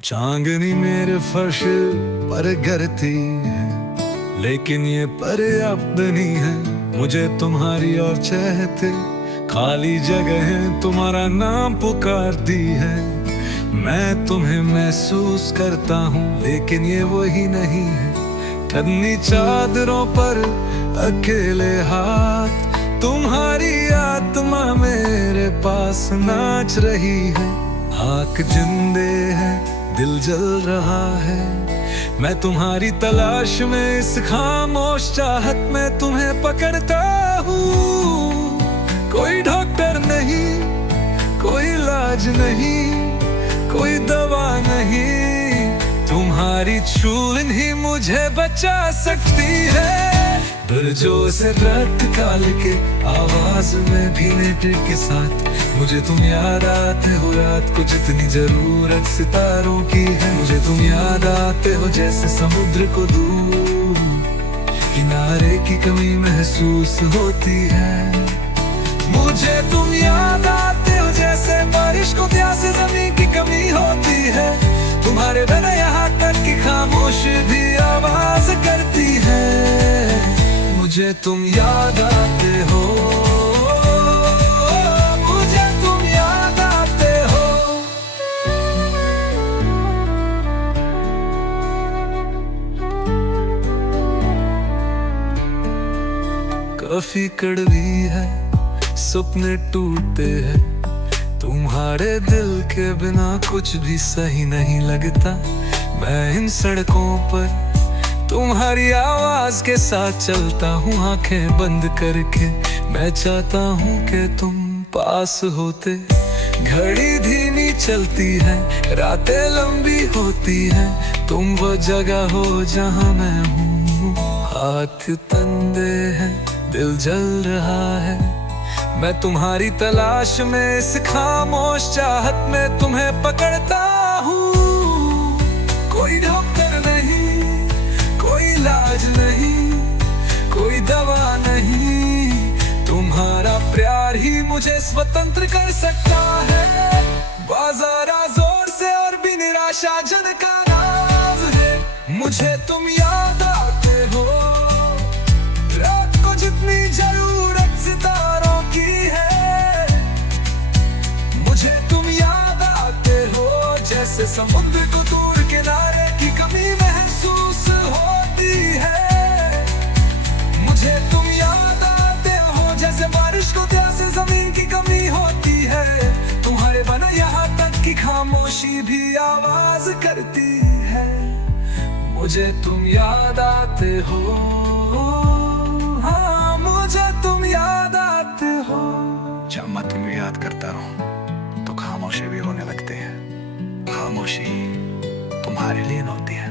चांदनी मेरे फर्श पर गिरती है, लेकिन ये पर्याप्त नहीं है। मुझे तुम्हारी और चाहते खाली जगह तुम्हारा नाम पुकारती है। मैं तुम्हें महसूस करता हूँ, लेकिन ये वही नहीं है। ठंडी चादरों पर अकेले हाथ, तुम्हारी आत्मा मेरे पास नाच रही है। आँख जिंदे है, दिल जल रहा है। मैं तुम्हारी तलाश में इस खामोश चाहत में तुम्हें पकड़ता हूँ। कोई डॉक्टर नहीं, कोई इलाज नहीं, कोई दवा नहीं, तुम्हारी छून ही मुझे बचा सकती है। जो से रात काल के आवाज में भीने के साथ मुझे तुम याद आते हो। रात को जितनी जरूरत सितारों की है, मुझे तुम याद आते हो जैसे समुद्र को दूर किनारे की कमी महसूस होती है। मुझे तुम याद आते हो जैसे बारिश को प्यासे जमीन की कमी होती है। तुम्हारे बिना यहाँ तक की खामोश भी आवाज करती है। मुझे तुम याद आते हो, मुझे तुम याद आते हो। काफी कड़वी है, सपने टूटते हैं। तुम्हारे दिल के बिना कुछ भी सही नहीं लगता। मैं इन सड़कों पर तुम्हारी आवाज के साथ चलता हूँ, आंखें बंद करके। मैं चाहता हूँ कि तुम पास होते। घड़ी धीमी चलती है, रातें लंबी होती है। तुम वो जगह हो जहाँ मैं हूँ। हाथ तंदे हैं, दिल जल रहा है। मैं तुम्हारी तलाश में इस खामोश चाहत में तुम्हें पकड़ता हूँ। कोई डॉक्टर नहीं, कोई इलाज नहीं, कोई दवा नहीं, तुम्हारा प्यार ही मुझे स्वतंत्र कर सकता है। बाजारा जोर से और भी निराशा जन का नाज है। मुझे तुम याद आते हो, रात को जितनी जरूरत सितारों की है। मुझे तुम याद आते हो जैसे समुद्र को दूर किनारे की कमी महसूस होती है। मुझे तुम याद आते हो जैसे बारिश को प्यासे जमीन की कमी होती है। तुम्हारे बना यहाँ तक की खामोशी भी आवाज करती है। मुझे तुम याद आते हो, हाँ मुझे तुम याद आते हो। जब मैं तुम्हें याद करता हूँ तो खामोशी भी होने लगती है। खामोशी तुम्हारे लिए होती है।